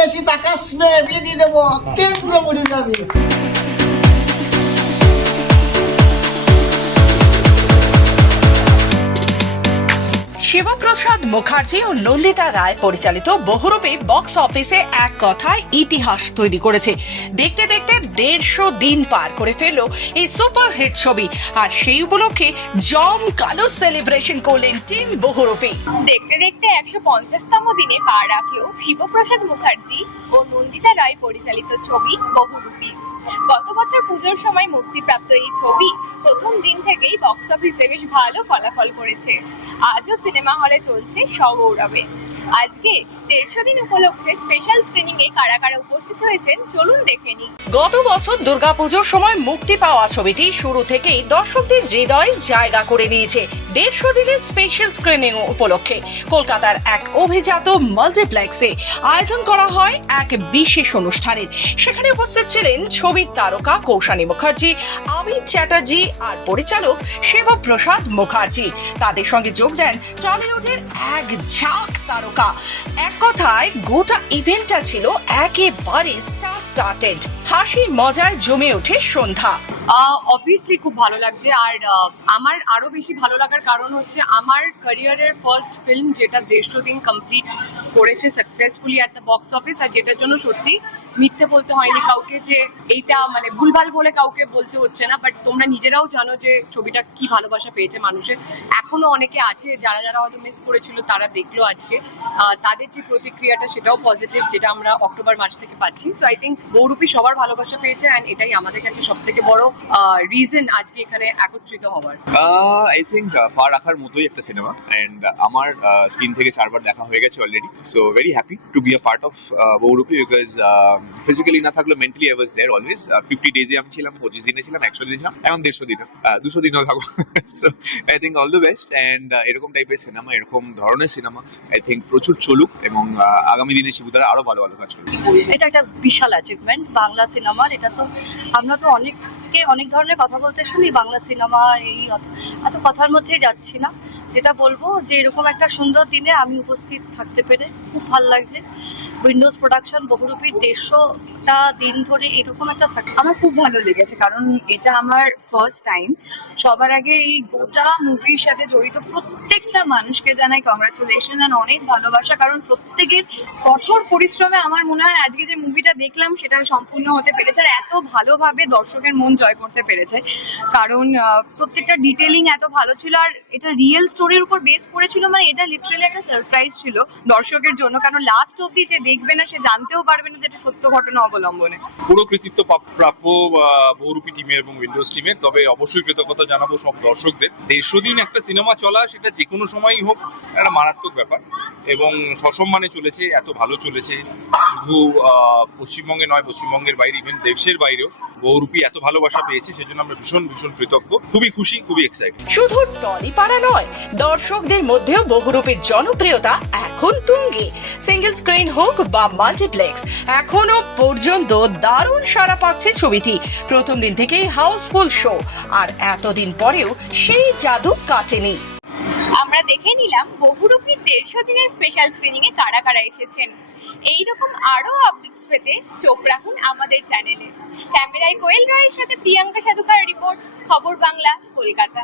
বেশি তাকাস না বিয়ে দিয়ে দেবো। কেন্দ্রে মরে যাবে? শিবপ্রসাদ মুখার্জি ও নন্দিতা রায় পরিচালিত বহুরূপী বক্স অফিসে এক কথায় ইতিহাস তৈরি করেছে। দেখতে দেখতে দেড়শো দিন পার করে ফেলল এই সুপার হিট ছবি। আর সেই উপলক্ষে জম কালো সেলিব্রেশন করলেন টিম বহুরূপী। দেখতে দেখতে একশো পঞ্চাশতম দিনে পা রাখল শিবপ্রসাদ মুখার্জি ও নন্দিতা রায় পরিচালিত ছবি বহুরূপী। গত বছর পুজোর সময় মুক্তিপ্রাপ্ত এই ছবি প্রথম দিন থেকেই বক্স অফিসে বেশ ভালো ফলাফল করেছে। আজও সিনেমা হলে চলছে সগৌরবে আজকে দেড়শো দিন উপলক্ষে স্পেশাল স্ক্রিনিং এ কারা কারা উপস্থিত হয়েছেন চলুন দেখে গত বছর দুর্গাপুজোর সময় মুক্তি পাওয়া ছবিটি শুরু থেকেই দর্শকদের হৃদয় জায়গা করে নিয়েছে দেড়শো দিনের স্পেশাল স্ক্রিনিং উপলক্ষে। কলকাতার এক অভিজাত মাল্টিপ্লেক্সে আয়োজন করা হয় এক বিশেষ অনুষ্ঠানের। সেখানে উপস্থিত ছিলেন ছবির তারকা কৌশানী মুখার্জি অমিত চ্যাটার্জি আর পরিচালক শিবপ্রসাদ মুখার্জি। তাদের সঙ্গে যোগ দেন টলিউডের এক ঝাঁক তারকা। এক কথায়, গোটা ইভেন্টটা ছিল একেবারে স্টার স্টার্টেড হাসি মজায় জমে ওঠে সন্ধ্যা। অবভিয়াসলি খুব ভালো লাগছে। আর আমার আরও বেশি ভালো লাগার কারণ হচ্ছে আমার ক্যারিয়ারের ফার্স্ট ফিল্ম যেটা দেড়শো দিন কমপ্লিট করেছে successfully at the box office আর যেটার জন্য সত্যি মিথ্যে বলতে হয়নি কাউকে যে এইটা মানে ভুলভাল বলে কাউকে বলতে হচ্ছে না বাট তোমরা নিজেরাও জানো যে ছবিটা কি ভালোবাসা পেয়েছে মানুষের। এখনও অনেকে আছে, যারা যারা হয়তো মিস করেছিল, তারা দেখল আজকে। তাদের যে প্রতিক্রিয়াটা, সেটাও পজিটিভ যেটা আমরা অক্টোবর মাস থেকে পাচ্ছি। সো আই থিঙ্ক বৌরূপী সবার ভালোবাসা পেয়েছে অ্যান্ড এটাই আমাদের কাছে সব থেকে বড় রিজন আজকে এখানে একত্রিত হওয়ার। আই থিঙ্ক পা রাখার মতোই একটা সিনেমা অ্যান্ড আমার তিন থেকে চারবার দেখা হয়ে গেছে already so very happy to be a part of Bahurupi because physically না থাকলে mentally I was there always fifty ডেজে আমি ছিলাম, পঁচিশ দিনে ছিলাম, একশো দিনে ছিলাম, এখন দেড়শো দিনে। দুশো দিনেও থাকব। So I think all the best and এরকম টাইপের সিনেমা এরকম ধরনের সিনেমা আই থিঙ্ক প্রচুর চলুক এবং আগামী দিনে শিবুদারা আরও ভালো ভালো কাজ করবে। এটা একটা বিশাল অ্যাচিভমেন্ট বাংলা সিনেমার এটা তো আমরা তো অনেককে অনেক ধরনের কথা বলতে শুনি, বাংলা সিনেমা এই এত কথার মধ্যেই যাচ্ছি না। যেটা বলব যে এরকম একটা সুন্দর দিনে আমি উপস্থিত থাকতে পেরে খুব ভালো লাগছে। উইন্ডোজ প্রোডাকশন বহুরূপী দেড়শোটা দিন ধরে এরকম একটা আমার খুব ভালো লেগেছে, কারণ এটা আমার ফার্স্ট টাইম সবার আগে এই গোটা মুভির সাথে জড়িত প্রত্যেকটা মানুষকে জানাই কংগ্রাচুলেশন অ্যান্ড অনেক ভালোবাসা, কারণ প্রত্যেকের কঠোর পরিশ্রমে আমার মনে হয় আজকে যে মুভিটা দেখলাম সেটা সম্পূর্ণ হতে পেরেছে, আর এত ভালোভাবে দর্শকের মন জয় করতে পেরেছে। কারণ প্রত্যেকটা ডিটেলিং এত ভালো ছিল, আর এটা রিয়েল স্টোরির উপর বেস করেছিল মানে এটা লিটারালি একটা সারপ্রাইজ ছিল দর্শকের জন্য। কারণ লাস্ট অবধি যে দেখবে না সে জানতেও পারবে না যে এটা সত্য ঘটনা অবলম্বনে। পুরো কৃতিত্ব প্রাপ্য বহুরূপী টিমের এবং উইন্ডোজ টিমের তবে অবশ্যই কৃতজ্ঞতা জানাব সব দর্শকদের। দেড়শো দিন একটা সিনেমা চলা সেটা যে কোনো সময়ই হোক একটা মারাত্মক ব্যাপার। এবং সসম্মানে চলেছে এত ভালো চলেছে। শুধু আহ, পশ্চিমবঙ্গে নয় পশ্চিমবঙ্গের বাইরে ইভেন দেশের বাইরেও বহুরূপী এত ভালোবাসা পেয়েছে সেজন্য আমরা ভীষণ ভীষণ কৃতজ্ঞ। খুবই খুশি খুবই এক্সাইটেড শুধু টলিপাড়া নয় দর্শকদের মধ্যেও বহুরূপীর জনপ্রিয়তা এখন তুঙ্গে। সিঙ্গেল স্ক্রিন হোক বা মাল্টিপ্লেক্স, এখনও পর্যন্ত দারুণ সাড়া পাচ্ছে ছবিটি। প্রথম দিন থেকেই হাউসফুল শো, আর এতদিন পরেও সেই জাদু কাটেনি। আমরা দেখে নিলাম বহুরূপী দেড়শো দিনের স্পেশাল স্ক্রিনিং এ কারা কারা এসেছেন। এইরকম আরও আপডেটস পেতে চোখ রাখুন আমাদের চ্যানেলে ক্যামেরায় কোয়েল রায়ের সাথে প্রিয়াঙ্কা সাধুকার রিপোর্ট খবর বাংলা, কলকাতা।